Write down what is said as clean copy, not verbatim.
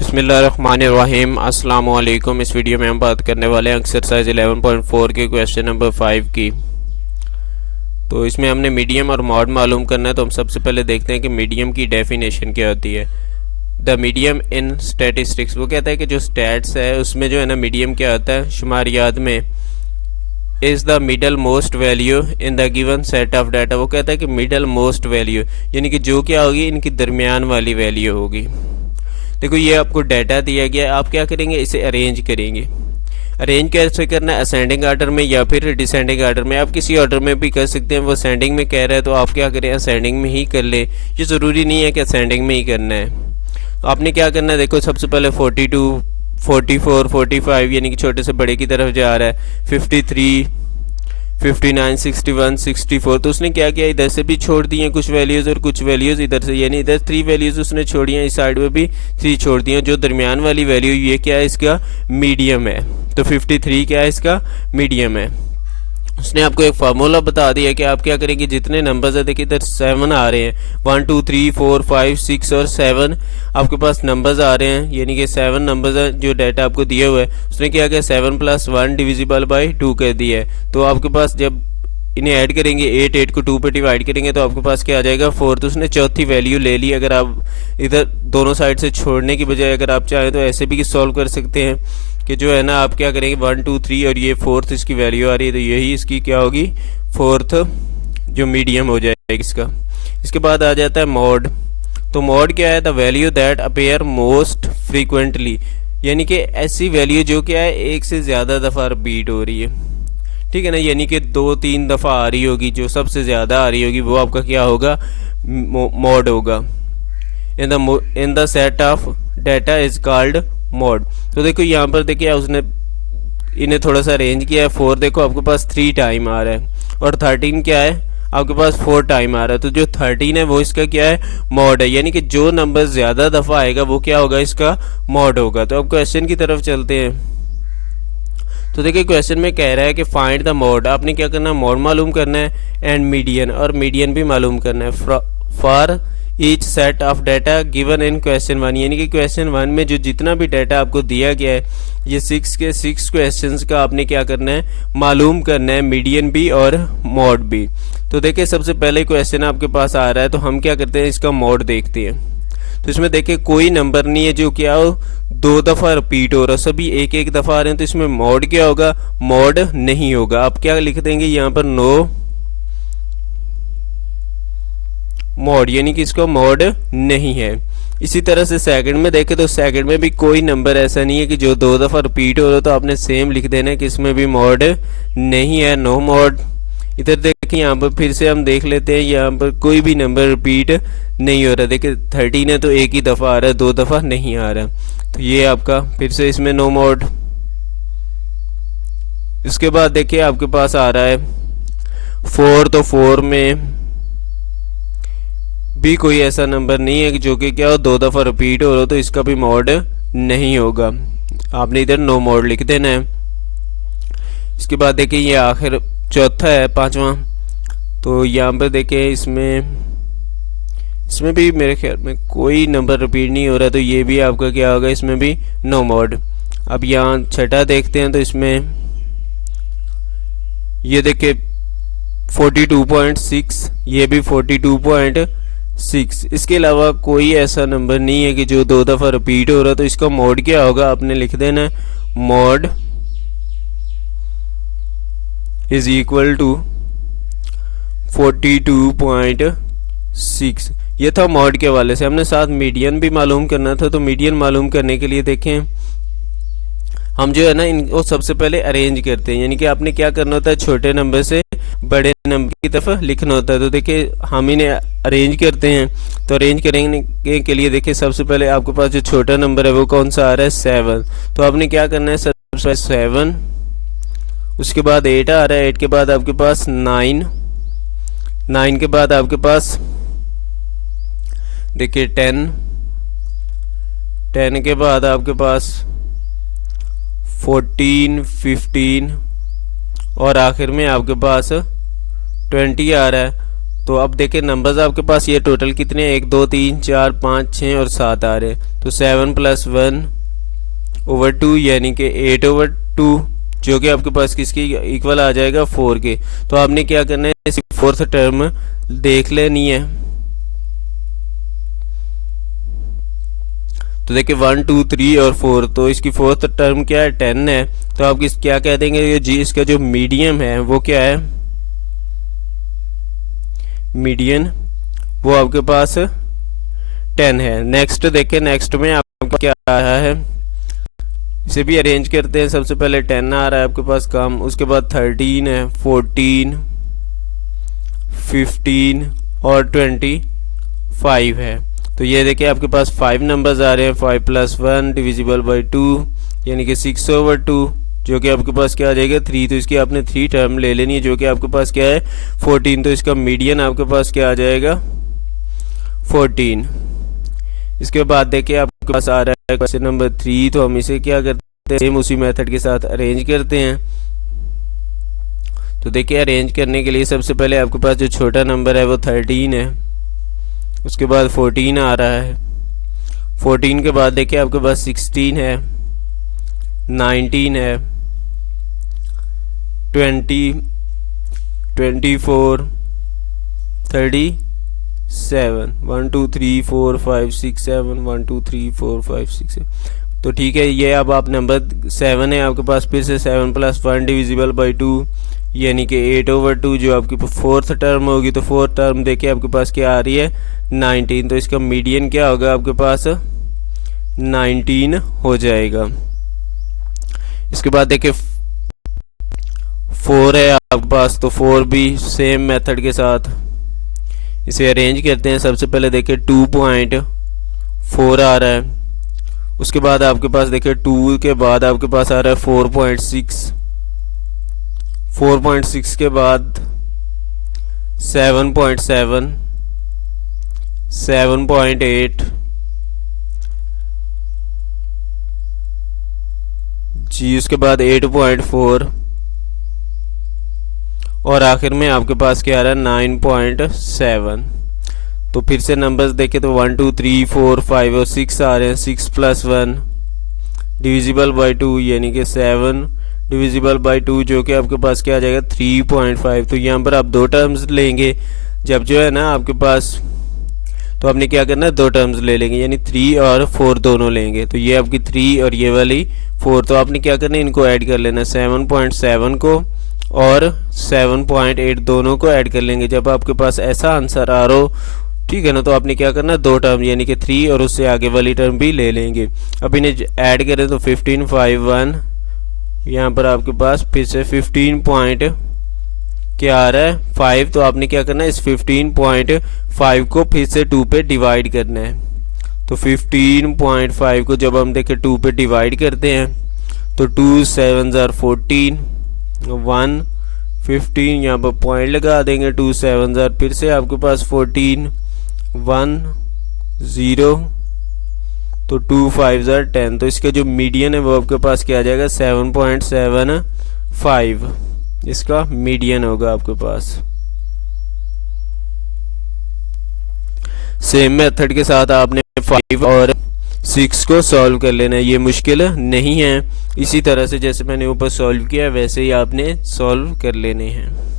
बिस्मिल्लाहिर्रहमानिर्रहीम। अस्सलाम वालेकुम। इस वीडियो में हम बात करने वाले हैं एक्सरसाइज 11.4 के क्वेश्चन नंबर 5 की। तो इसमें हमने मीडियम और मॉड मालूम करना है। तो हम सबसे पहले देखते हैं कि मीडियम की डेफिनेशन क्या होती है। द मीडियम इन स्टैटिस्टिक्स, वो कहता है कि जो स्टैट्स है उसमें जो है ना मीडियम क्या होता है शुमारियात में, is the middle most value in the given set of data. वो कहता है कि मिडल मोस्ट वैल्यू यानी कि जो क्या होगी इनकी दरमियान वाली वैल्यू होगी। देखो ये आपको डाटा दिया गया, आप क्या करेंगे, इसे अरेंज करेंगे। अरेंज कैसे करना है, असेंडिंग आर्डर में या फिर डिसेंडिंग आर्डर में। आप किसी ऑर्डर में भी कर सकते हैं। वो असेंडिंग में कह रहा है तो आप क्या करें, असेंडिंग में ही कर ले। ये ज़रूरी नहीं है कि असेंडिंग में ही करना है। तो आपने क्या करना है, देखो सबसे पहले 42, 44, 45 यानी कि छोटे से बड़े की तरफ जा रहा है, 53, 59, 61, 64। तो उसने क्या किया, इधर से भी छोड़ दिए कुछ वैल्यूज़ और कुछ वैल्यूज़ इधर से, यानी इधर 3 वैल्यूज़ उसने छोड़ी हैं, इस साइड में भी 3 छोड़ दिए। जो दरमियान वाली वैल्यू ये क्या है, इसका मीडियम है। तो 53 क्या है, इसका मीडियम है। उसने आपको एक फार्मूला बता दिया कि आप क्या करेंगे, जितने नंबर्स है, देखिए इधर 7 आ रहे हैं, 1 2 3 4 5 6 और 7 आपके पास नंबर्स आ रहे हैं, यानी कि 7 नंबर्स है जो डाटा आपको दिया हुआ है। उसने क्या किया, 7 + 1 डिविजिबल बाई 2 कर दिया है। तो आपके पास जब इन्हें ऐड करेंगे, 8 को 2 पे डिवाइड करेंगे तो आपके पास क्या आ जाएगा, 4। तो उसने चौथी वैल्यू ले ली। अगर आप इधर दोनों साइड से छोड़ने की बजाय अगर आप चाहें तो ऐसे भी सॉल्व कर सकते हैं कि जो है ना आप क्या करेंगे, 1 2 3 और ये 4th इसकी वैल्यू आ रही है, तो यही इसकी क्या होगी, 4th जो मीडियम हो जाएगा इसका। इसके बाद आ जाता है मॉड। तो मॉड क्या है, the value that appear most frequently, यानी कि ऐसी वैल्यू जो क्या है एक से ज़्यादा दफ़ा रिपीट हो रही है, ठीक है ना, यानी कि 2-3 दफ़ा आ रही होगी, जो सबसे ज़्यादा आ रही होगी वो आपका क्या होगा, मॉड होगा। In the set of data is called mod. तो देखो यहाँ पर देखिए उसने इन्हें थोड़ा सा अरेंज किया है। 4 देखो आपके पास 3 टाइम आ रहा है और 13 क्या है आपके पास 4 टाइम आ रहा है। तो जो 13 है वो इसका क्या है, मॉड है, यानी कि जो नंबर ज़्यादा दफ़ा आएगा वो क्या होगा, इसका मॉड होगा। तो अब क्वेश्चन की तरफ चलते हैं। तो देखिए क्वेश्चन में कह रहा है कि फाइंड द मॉड। आपने क्या करना है, मॉड मालूम करना है एंड मीडियन, और मीडियन भी मालूम करना है for each set of data given in question 1। यानी कि क्वेश्चन 1 में जो जितना भी डाटा आपको दिया गया है, ये 6 के 6 क्वेश्चंस का आपने क्या करना है, मालूम करना है, मीडियन भी और मॉड भी। तो देखिए सबसे पहले क्वेश्चन आपके पास आ रहा है, तो हम क्या करते हैं, इसका मॉड देखते हैं। तो इसमें देखिए कोई नंबर नहीं है जो क्या हो 2 दफ़ा रिपीट हो रहा, सभी एक दफ़ा आ रहे हैं। तो इसमें मॉड क्या होगा, मॉड नहीं होगा। आप क्या लिख देंगे यहाँ पर, नो मॉड, यानी कि इसका मॉड नहीं है। इसी तरह से सेकंड में देखें तो सेकंड में भी कोई नंबर ऐसा नहीं है कि जो 2 दफ़ा रिपीट हो रहा है, तो आपने सेम लिख देना है कि इसमें भी मॉड नहीं है, नो मॉड। इधर देखिए यहाँ पर फिर से हम देख लेते हैं, यहाँ पर कोई भी नंबर रिपीट नहीं हो रहा। देखिए 13 है तो एक ही दफ़ा आ रहा है, 2 दफ़ा नहीं आ रहा। तो ये आपका फिर से इसमें नो मॉड। इसके बाद देखिए आपके पास आ रहा है 4, तो 4 में भी कोई ऐसा नंबर नहीं है कि जो कि क्या हो 2 दफ़ा रिपीट हो रहा हो, तो इसका भी मॉड नहीं होगा। आपने इधर नो मॉड लिख देना है। इसके बाद देखिए ये आखिर चौथा है, 5वां। तो यहाँ पर देखिए इसमें भी मेरे ख्याल में कोई नंबर रिपीट नहीं हो रहा, तो ये भी आपका क्या होगा, इसमें भी नो मॉड। अब यहाँ छठा देखते हैं, तो इसमें ये देखिए 42.6, ये भी 42.6। इसके अलावा कोई ऐसा नंबर नहीं है कि जो 2 दफ़ा रिपीट हो रहा, तो इसका मॉड क्या होगा, आपने लिख देना है मॉड इज इक्वल टू 42.6। ये था मॉड के वाले से। हमने साथ मीडियन भी मालूम करना था। तो मीडियन मालूम करने के लिए देखें हम जो है ना इनको सबसे पहले अरेंज करते हैं, यानी कि आपने क्या करना होता है, छोटे नंबर से बड़े नंबर की तरफ लिखना होता है। तो देखिए हम इन्हें अरेंज करते हैं। तो अरेंज करने के लिए देखिए सबसे पहले आपके पास जो छोटा नंबर है वो कौन सा आ रहा है, 7। तो आपने क्या करना है, सबसे पहले 7, उसके बाद 8 आ रहा है, 8 के बाद आपके पास 9, 9 के बाद आपके पास देखिए 10, 10 के बाद आपके पास 14, 15 और आखिर में आपके पास 20 आ रहा है। तो अब देखिए नंबर्स आपके पास ये टोटल कितने हैं, 1 2 3 4 5 6 और 7 आ रहे हैं। तो 7 + 1/2 यानी कि 8/2, जो कि आपके पास किसकी इक्वल आ जाएगा 4 के। तो आपने क्या करना है, इसकी फोर्थ टर्म देख लेनी है। तो देखिए 1 2 3 और 4, तो इसकी फोर्थ टर्म क्या है, 10 है। तो आप क्या कह देंगे, ये जी इसका जो मीडियम है वो क्या है, मीडियन वो आपके पास 10 है। नेक्स्ट देखिए, नेक्स्ट में आपका क्या आया है, इसे भी अरेंज करते हैं। सबसे पहले 10 आ रहा है आपके पास कम, उसके बाद 13 है, 14, 15 और 25 है। तो ये देखिए आपके पास 5 नंबर्स आ रहे हैं। 5 + 1 डिविजिबल बाई 2 यानी कि 6/2, जो कि आपके पास क्या आ जाएगा 3। तो इसकी आपने 3 टर्म ले लेनी है, जो कि आपके पास क्या है 14। तो इसका मीडियन आपके पास क्या आ जाएगा 14। इसके बाद देखिए आपके पास आ रहा है क्वेश्चन नंबर 3। तो हम इसे क्या करते हैं, सेम उसी मेथड के साथ अरेंज करते हैं। तो देखिए अरेंज करने के लिए सबसे पहले आपके पास जो छोटा नंबर है वो 13 है, उसके बाद 14 आ रहा है। 14 के बाद देखिए आपके पास 16 है, 19 है, 20, 24, 37, 1 2 3 4 5 6 7, 1 2 3 4 5 6 7। तो ठीक है, ये अब आप नंबर 7 है आपके पास, फिर से 7 + 1 डिविजिबल बाई 2 यानी कि 8/2, जो आपकी फोर्थ टर्म होगी। तो फोर्थ टर्म देखिए आपके पास क्या आ रही है 19। तो इसका मीडियन क्या होगा आपके पास 19 हो जाएगा। इसके बाद देखिए 4 है आपके पास, तो 4 भी सेम मेथड के साथ इसे अरेंज करते हैं। सबसे पहले देखिए 2.4 आ रहा है, उसके बाद आपके पास देखिए 2 के बाद आपके पास आ रहा है 4.6, 4.6 के बाद 7.7, 7.8 जी, उसके बाद 8.4 और आखिर में आपके पास क्या आ रहा है 9.7। तो फिर से नंबर्स देखें तो 1 2 3 4 5 और 6 आ रहे हैं। 6 + 1 डिविजिबल बाई 2 यानी कि 7 डिविजिबल बाई 2, जो कि आपके पास क्या आ जाएगा 3.5। तो यहाँ पर आप दो टर्म्स लेंगे जब जो है ना आपके पास, तो आपने क्या करना है 2 टर्म्स ले लेंगे, यानी 3 और 4 दोनों लेंगे। तो ये आपकी 3 और ये वाली 4, तो आपने क्या करना है इनको ऐड कर लेना, 7.7 को और 7.8 दोनों को ऐड कर लेंगे। जब आपके पास ऐसा आंसर आ रहा हो, ठीक है ना, तो आपने क्या करना है 2 टर्म यानी कि 3 और उससे आगे वाली टर्म भी ले लेंगे। अब इन्हें ऐड करें तो 15 5 1, यहाँ पर आपके पास फिर से 15 पॉइंट क्या आ रहा है 5। तो आपने क्या करना है इस 15.5 को फिर से 2 पे डिवाइड करना है। तो 15.5 को जब हम देखें 2 पे डिवाइड करते हैं तो 2 7 14, 1 15, यहाँ पर पॉइंट लगा देंगे। 2 7 फिर से आपके पास 14, 1 0, तो 2 5 10। तो इसका जो मीडियन है वो आपके पास क्या आ जाएगा 7.75, इसका मीडियन होगा आपके पास। सेम मेथड के साथ आपने 5 और 6 को सॉल्व कर लेना है, ये मुश्किल नहीं है। इसी तरह से जैसे मैंने ऊपर सॉल्व किया वैसे ही आपने सॉल्व कर लेने हैं।